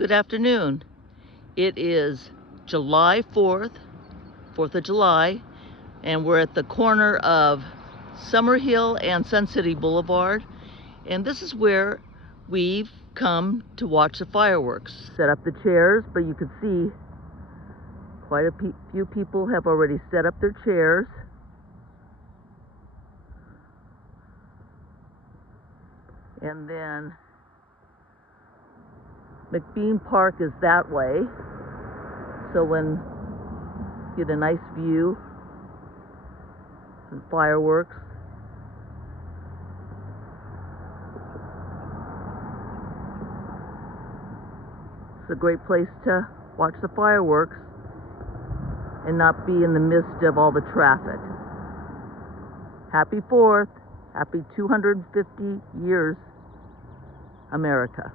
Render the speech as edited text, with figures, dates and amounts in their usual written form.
Good afternoon. It is July 4th, 4th of July, and we're at the corner of Summerhill and Sun City Boulevard. And this is where we've come to watch the fireworks. Set up the chairs, but you can see quite a few people have already set up their chairs. And then McBean Park is that way, so when you get a nice view of fireworks. It's a great place to watch the fireworks and not be in the midst of all the traffic. Happy 4th, happy 250 years, America.